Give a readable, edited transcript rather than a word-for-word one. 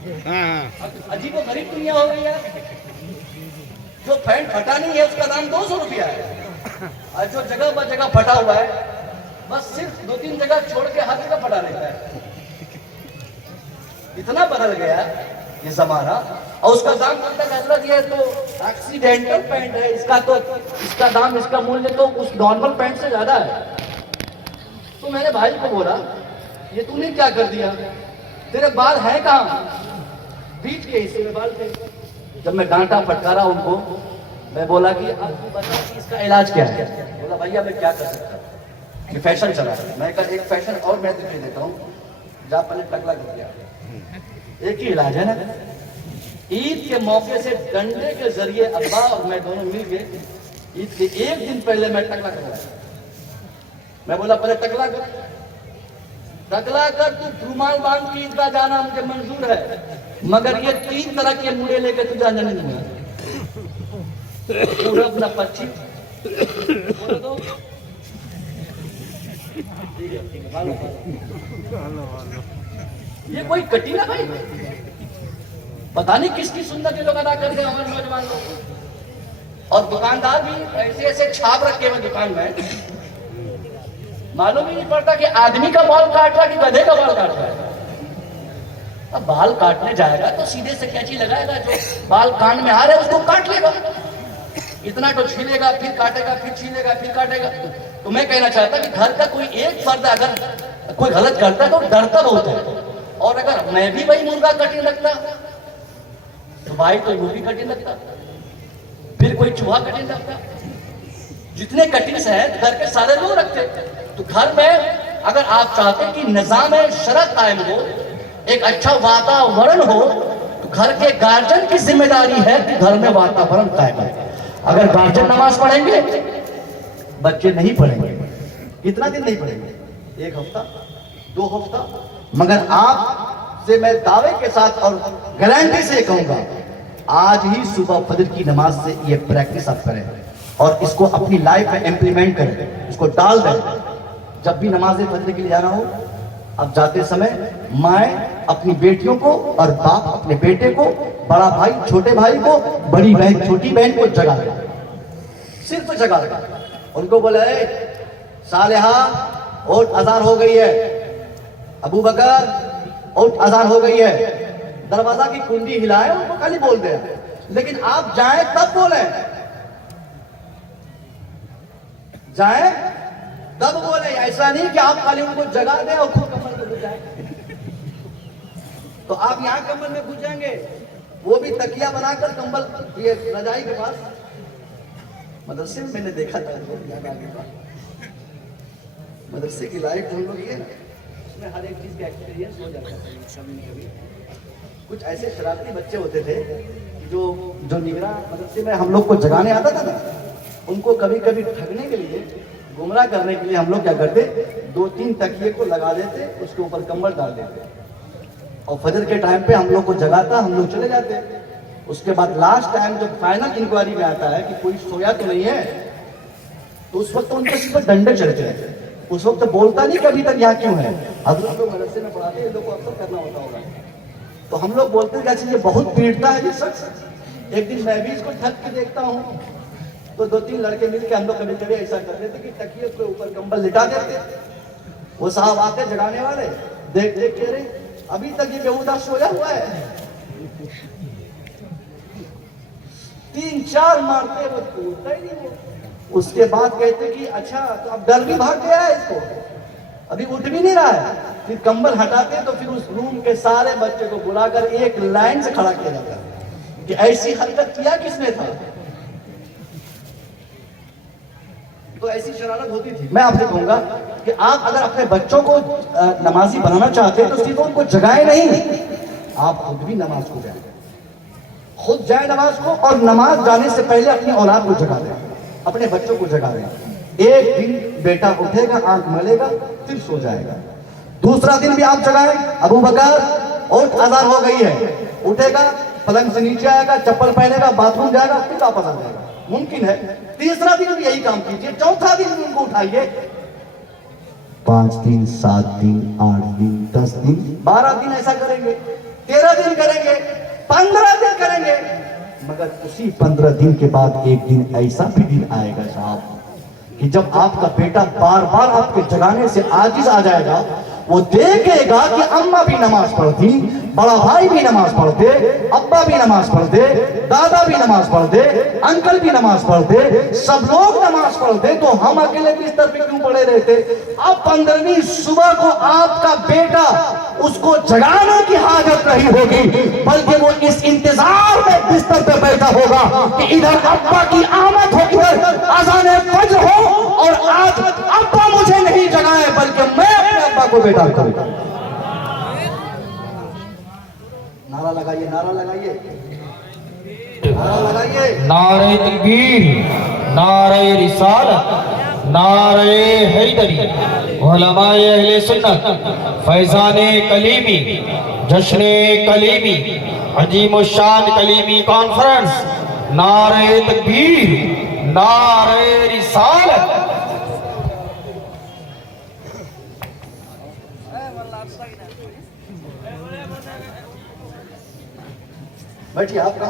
अजीब और गरीब दुनिया हो गई है। जो पैंट फटा नहीं है उसका दाम 200 रुपया है, और जो जगह ब जगह फटा हुआ है बस सिर्फ 2-3 जगह छोड़ के हर जगह फटा रहता है। इतना बदल गया ये जमाना। और उसका दाम कितना अलग है, तो एक्सीडेंटल पैंट है इसका, तो इसका दाम, इसका मूल्य तो उस नॉर्मल पैंट से ज्यादा है। तो मैंने भाई को बोला, ये तूने क्या कर दिया, तेरे बाल है कहाँ? बीच के हिस्से में बाल थे। जब मैं डांटा फटकारा उनको, मैं बोला कि अब तू बता कि इसका इलाज क्या है। बोला भैया मैं क्या कर सकता हूँ, ये फैशन चला है। मैं कहा एक फैशन और मैं दिखाई देता हूँ, जा पहले टकला कर दिया। एक ही इलाज है ना, ईद के मौके से डंडे के जरिए अब्बा और मैं दोनों मिल गए ईद के एक दिन पहले मैं टकला करवाया। मैं बोला पहले टकला कर, तू रुमाल बांध के ईद का जाना मुझे मंजूर है, मगर ये 3 तरह के मुड़े लेकर तू जाना नहीं दूंगा। पूरब न पश्चिम, ये कोई कटी ना भाई, पता नहीं किसकी सुन्नत ये लोग अदा कर रहे हमारे नौजवान लोग। और दुकानदार भी ऐसे ऐसे छाप रखे हुए दुकान में, मालूम ही नहीं पड़ता कि आदमी का बाल काट रहा कि गधे का बाल काट रहा है। अब बाल काटने जाएगा तो सीधे से कैंची लगाएगा, जो बाल कान में आ रहा है उसको काट लेगा। इतना तो छीलेगा फिर काटेगा, फिर छीलेगा फिर काटेगा। तो मैं कहना चाहता कि घर का कोई एक फर्द अगर कोई गलत करता है तो डरता बहुत है। और अगर मैं भी वही मुर्गा कटिंग रखता तो भाई तो मुर्गी कटिंग रखता, फिर कोई चूहा कटिंग रखता। जितने कटिंग्स हैं घर के सारे लोग रखते। तो घर में अगर आप चाहते कि निजाम शरअ कायम हो, एक अच्छा वातावरण हो, तो घर के गार्जियन की जिम्मेदारी है कि घर में वातावरण कायम है। अगर गार्जियन नमाज पढ़ेंगे, बच्चे नहीं पढ़ेंगे। कितना दिन नहीं पढ़ेंगे? 1 हफ्ता 2 हफ्ता। मगर आप से मैं दावे के साथ और गारंटी से कहूंगा, आज ही सुबह फजर की नमाज से ये प्रैक्टिस आप करें और इसको अपनी लाइफ में इंप्लीमेंट करें, इसको डाल दें। जब भी नमाज फजर के लिए जाना हो, अब जाते समय माएँ अपनी बेटियों को और बाप अपने बेटे को, बड़ा भाई छोटे भाई को, बड़ी बहन छोटी बहन को जगा दे, सिर्फ जगा दे। उनको बोले सालेहा ओट अजान हो गई है, अबू बकर ओट अजान हो गई है। दरवाजा की कुंडी हिलाए, उनको खाली बोल दे, लेकिन आप जाएं तब बोले, जाएं तब बोले। ऐसा नहीं कि आप खाली उनको जगा दें और खुद कमर में घुस जाएं। तो आप यहाँ कमर में घुस जाएंगे, वो भी तकिया बनाकर कंबल ये रजाई के पास। मदरसे में मैंने देखा था, मदरसे की लाइफ हम लोग ये उसमें हर एक चीज का एक्सपीरियंस हो जाता है। कभी कुछ ऐसे शरारती बच्चे होते थे जो निगरान मदरसे में हम लोग को जगाने आता था ना, उनको कभी कभी ठगने के लिए, गुमराह करने के लिए हम लोग क्या करते, 2-3 तकिए को लगा देते, उसके ऊपर कंबल डाल देते और फजर के टाइम पे हम लोग को जगाता, हम लोग चले जाते। उसके बाद लास्ट टाइम जब फाइनल इंक्वायरी में आता है कि कोई सोया तो नहीं है, तो उस वक्त उनके सिर पर डंडे चढ़ते हैं। उस वक्त बोलता नहीं कि अभी तक यहाँ क्यों है। अब लोग मदरसे में पढ़ाते हैं, लोग को अक्सर करना होता होगा। तो हम लोग बोलते हैं कि ये बहुत पीड़ता है ये शख्स। एक दिन मैं भी इसको ठग के देखता हूँ, तो 2-3 लड़के मिलकर हम लोग कभी कभी ऐसा करते थे कि तकिए के ऊपर कंबल लिटा देते। वो साहब आते जगाने वाले, देख देख के रहे अभी तक ये बेहुदा सोया हुआ है। 3-4 मारते वो टूटता ही नहीं। उसके बाद कहते कि अच्छा तो अब डर भी भाग गया है इसको, अभी उठ भी नहीं रहा है। फिर कंबल हटाते तो फिर उस रूम के सारे बच्चे को बुलाकर एक लाइन से खड़ा किया जाता है कि ऐसी हरकत किया किसने था। तो ऐसी शरारत होती थी। मैं आपसे कहूंगा कि आप अगर अपने बच्चों को नमाजी बनाना चाहते हैं तो सिर्फ उनको जगाए नहीं, आप खुद भी नमाज को जाए, खुद जाए नमाज को, और नमाज जाने से पहले अपनी औलाद को जगा दें, अपने बच्चों को जगा दें। एक दिन बेटा उठेगा, आंख मलेगा, फिर सो जाएगा। दूसरा दिन भी आप जगाएं, अबू बकर और अज़ान हो गई है, उठेगा, पलंग से नीचे आएगा, चप्पल पहनेगा, बाथरूम जाएगा, फिर वापस आ जाएगा। मुमकिन है। तीसरा दिन भी यही काम कीजिए, चौथा दिन भी उनको उठाइए। 5 दिन, 7 दिन, 8 दिन, 10 दिन, 12 दिन ऐसा करेंगे, 13 दिन करेंगे। 15 दिन करेंगे, मगर उसी 15 दिन के बाद एक दिन ऐसा भी दिन आएगा साहब कि जब आपका बेटा बार बार आपके जगाने से आजिज आ जाएगा, वो देखेगा कि अम्मा भी नमाज पढ़ती, बड़ा भाई भी नमाज पढ़ते, अब्बा भी नमाज पढ़ते, दादा भी नमाज पढ़ते, अंकल भी नमाज पढ़ते, सब लोग नमाज पढ़ते, तो हम अकेले बिस्तर पे क्यों पड़े रहते। अब 15वीं सुबह को आपका बेटा, उसको जगाने की हाजत नहीं होगी, बल्कि वो इस इंतजार में बिस्तर पे बैठा होगा कि इधर अब्बा की आमद हो, इधर अज़ान फज्र हो, और आज अब्बा मुझे नहीं जगाए बल्कि मैं अपने अब्बा को बेटा करूंगा। नारा लगाइए, नारा लगाइए, नारा लगाइए। नारे तकबीर, नारे रिसालत, नारे हैदरी, उलमाए अहले सुन्नत, फैज़ाने कलीमी, जश्ने कलीमी, अजीम शान कलीमी कॉन्फ्रेंस, नारे तकबीर, नारे रिसालत। बैठिए आप।